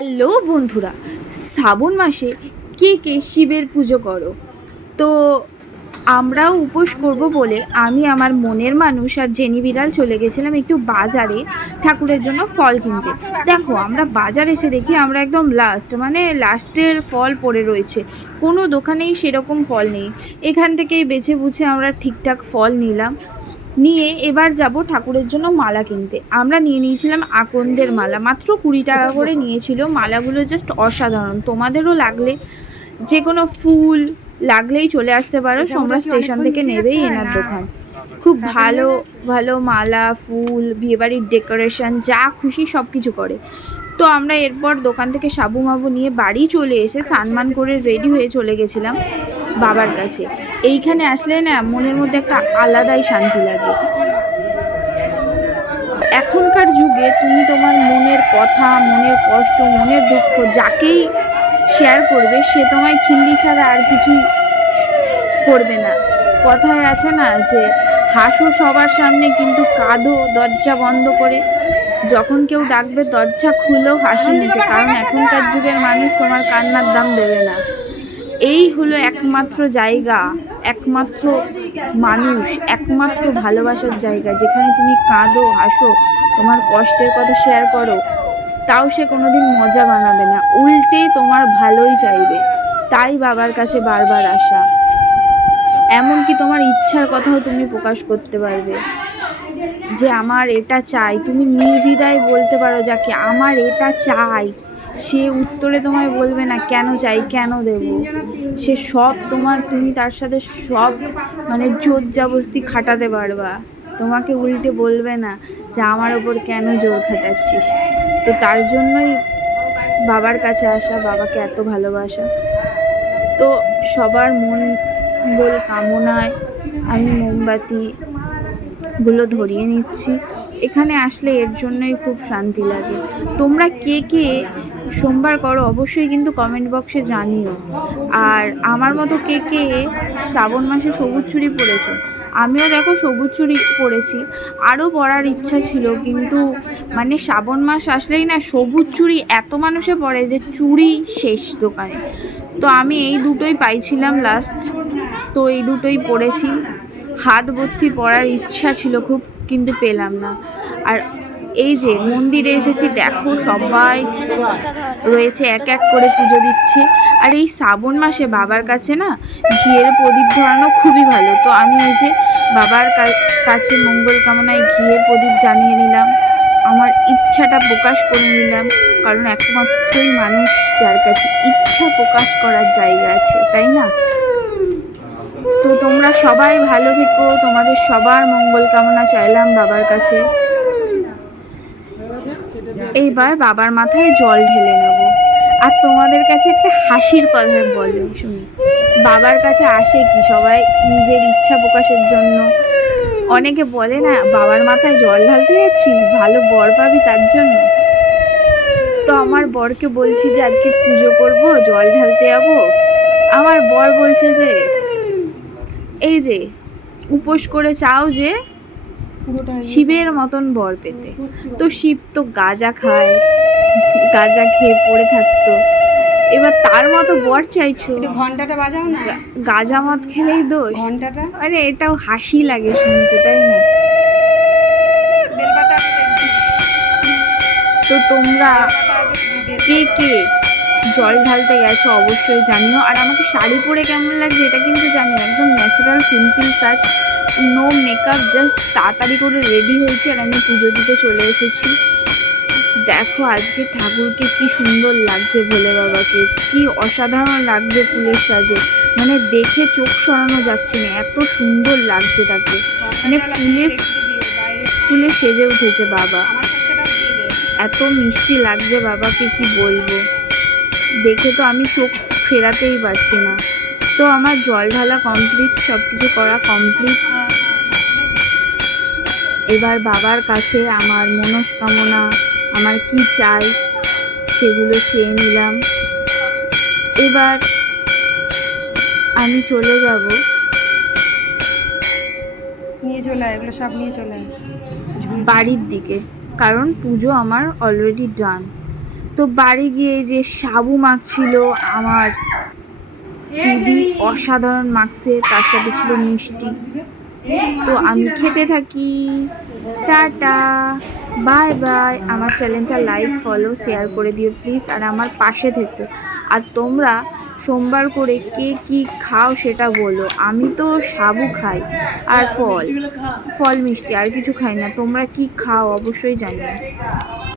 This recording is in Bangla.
হ্যালো বন্ধুরা, শ্রাবণ মাসে কে কে শিবের পুজো করো? তো আমরাও উপোস করব বলে আমি আমার মনের মানুষ আর জেনি বিড়াল চলে গেছিলাম একটু বাজারে ঠাকুরের জন্য ফল কিনতে। দেখো, আমরা বাজারে এসে দেখি আমরা একদম লাস্টের ফল পড়ে রয়েছে, কোনো দোকানেই সেরকম ফল নেই। এখান থেকেই বেছে বুঝে আমরা ঠিকঠাক ফল নিলাম, নিয়ে এবার যাব ঠাকুরের জন্য মালা কিনতে। আমরা নিয়ে নিয়েছিলাম আকন্দের মালা, মাত্র 20 টাকা করে নিয়েছিল। মালাগুলো জাস্ট অসাধারণ। তোমাদেরও লাগলে, যে কোনো ফুল লাগলেই চলে আসতে পারো, সোমরা স্টেশন থেকে নেবেই এনার দোকান। খুব ভালো ভালো মালা, ফুল, বিয়েবাড়ির ডেকোরেশন, যা খুশি সব কিছু করে। তো আমরা এরপর দোকান থেকে সাবু মাবু নিয়ে বাড়ি চলে এসে স্নান করে রেডি হয়ে চলে গেছিলাম বাবার কাছে। এইখানে আসলে না মনের মধ্যে একটা আলাদাই শান্তি লাগে। এখনকার যুগে তুমি তোমার মনের কথা, মনের কষ্ট, মনের দুঃখ যাকেই শেয়ার করবে, সে তোমায় খিল্লি ছাড়া আর কিছুই করবে না। কথায় আছে না যে হাসো সবার সামনে কিন্তু কাঁদো দরজা বন্ধ করে। যখন কেউ ডাকবে দরজা খুলো হাসি মুখে, কারণ এখনকার যুগের মানুষ তোমার কান্নার দাম দেবে না। এই হলো একমাত্র জায়গা, একমাত্র মানুষ, একমাত্র ভালোবাসার জায়গা, যেখানে তুমি কাঁদো, হাসো, তোমার কষ্টের কথা শেয়ার করো, তাও সে কোনোদিন মজা বানাবে না, উল্টে তোমার ভালোই চাইবে। তাই বাবার কাছে বারবার আসা। এমনকি তোমার ইচ্ছার কথাও তুমি প্রকাশ করতে পারবে, যে আমার এটা চাই। তুমি নির্দ্বিধায় বলতে পারো যাকে আমার এটা চাই, সে উত্তরে তোমায় বলবে না কেন চাই, কেন দেব। সে সব তোমার, তুমি তার সাথে সব জোর জবরদস্তি খাটাতে পারবা, তোমাকে উল্টে বলবে না যে আমার ওপর কেন জোর খাটাচ্ছিস। তো তার জন্যই বাবার কাছে আসা, বাবাকে এত ভালোবাসা। তো সবার মঙ্গল কামনায় আমি মোমবাতিগুলো ধরিয়ে নিচ্ছি। এখানে আসলে এর জন্যই খুব শান্তি লাগে। তোমরা কে কে সোমবার করো অবশ্যই কিন্তু কমেন্ট বক্সে জানিও। আর আমার মতো কে কে শ্রাবণ মাসে সবুজ চুড়ি পরেছো? আমিও দেখো সবুজ চুড়ি পরেছি, আরও পরার ইচ্ছা ছিল, কিন্তু শ্রাবণ মাস আসলেই না সবুজ চুড়ি এত মানুষে পরে যে চুড়ি শেষ দোকানে। তো আমি এই দুটোই পাইছিলাম লাস্ট, তো এই দুটোই পরেছি। হাত ভর্তি পরার ইচ্ছা ছিল খুব, কিন্তু পেলাম না। আর এই যে মন্দিরে এসেছি, দেখো সবাই রয়েছে, এক এক করে পুজো দিচ্ছে। আর এই শ্রাবণ মাসে বাবার কাছে না ঘিয়ের প্রদীপ ধরানো খুবই ভালো। তো আমি এই যে বাবার কাছে মঙ্গল কামনায় ঘিয়ের প্রদীপ জানিয়ে নিলাম, আমার ইচ্ছাটা প্রকাশ করে নিলাম, কারণ একমাত্রই মানুষ যার কাছে ইচ্ছা প্রকাশ করার জায়গা আছে, তাই না? তো তোমরা সবাই ভালো থেকো, তোমাদের সবার মঙ্গল কামনা চাইলাম বাবার কাছে। এইবার বাবার মাথায় জল ঢেলে নেব। আর তোমাদের কাছে একটা হাসির কথা বলো শুনি। বাবার কাছে আসে কি সবাই নিজের ইচ্ছা প্রকাশের জন্য। অনেকে বলে না বাবার মাথায় জল ঢালতে যাচ্ছিস, ভালো বর পাবি তার জন্য। তো আমার বরকে বলছি যে আজকে পুজো করব, জল ঢালতে যাবো। আমার বর বলছে যে এই যে উপোস করে চাও যে শিবের মতন বর পেতে। তো শিব তো গাঁজা খায়, গাঁজা খেয়ে পড়ে থাকতো, এবার তার মতো বর চাইছো? ঘন্টাটা বাজাও না, গাঁজা মদ খেলেই দোষ? ঘন্টাটা এটাও হাসি লাগে শুনতে, তাই না? তো তোমরা কে কে জল ঢালতে গেছো অবশ্যই জানিও। আর আমাকে শাড়ি পরে কেমন লাগছে এটা কিন্তু জানিও। একদম natural simple touch, no makeup, just তাড়াতাড়ি করে রেডি হয়েছি আর আমি পুজো দিতে চলে এসেছি। দেখো আজকে ঠাকুরকে কি সুন্দর লাগছে, ভোলে বাবাকে কি অসাধারণ লাগছে ফুলের সাজে। দেখে চোখ সরানো যাচ্ছে না, এত সুন্দর লাগছে তাকে। ফুলে ফুলে সেজে উঠেছে বাবা, এত মিষ্টি লাগছে বাবাকে, কি বলবো। দেখে তো আমি চোখ ফেরাতেই পারছি না। তো আমার জল ঢালা কমপ্লিট, সব কিছু করা কমপ্লিট। এবার বাবার কাছে আমার মনস্কামনা, আমার কি চাই সেগুলো চেয়ে নিলাম। এবার আমি চলে যাব, নিয়ে চলে এগুলো সব নিয়ে চলে বাড়ির দিকে, কারণ পুজো আমার অলরেডি ডান। তো বাড়ি গিয়ে যে সাবু মাখছিল আমার দিদি, অসাধারণ মাখছে, তার সাথে ছিল মিষ্টি। তো আমি খেতে থাকি। Tata, bye bye. আমার চ্যানেলটা লাইক, ফলো, শেয়ার করে দিও প্লিজ, আর আমার পাশে থেকো। আর তোমরা সোমবার করে কে কি খাও সেটা বলো। আমি তো সাবু খাই আর ফল মিষ্টি, আর কিছু খাই না। তোমরা কি খাও অবশ্যই জানিও।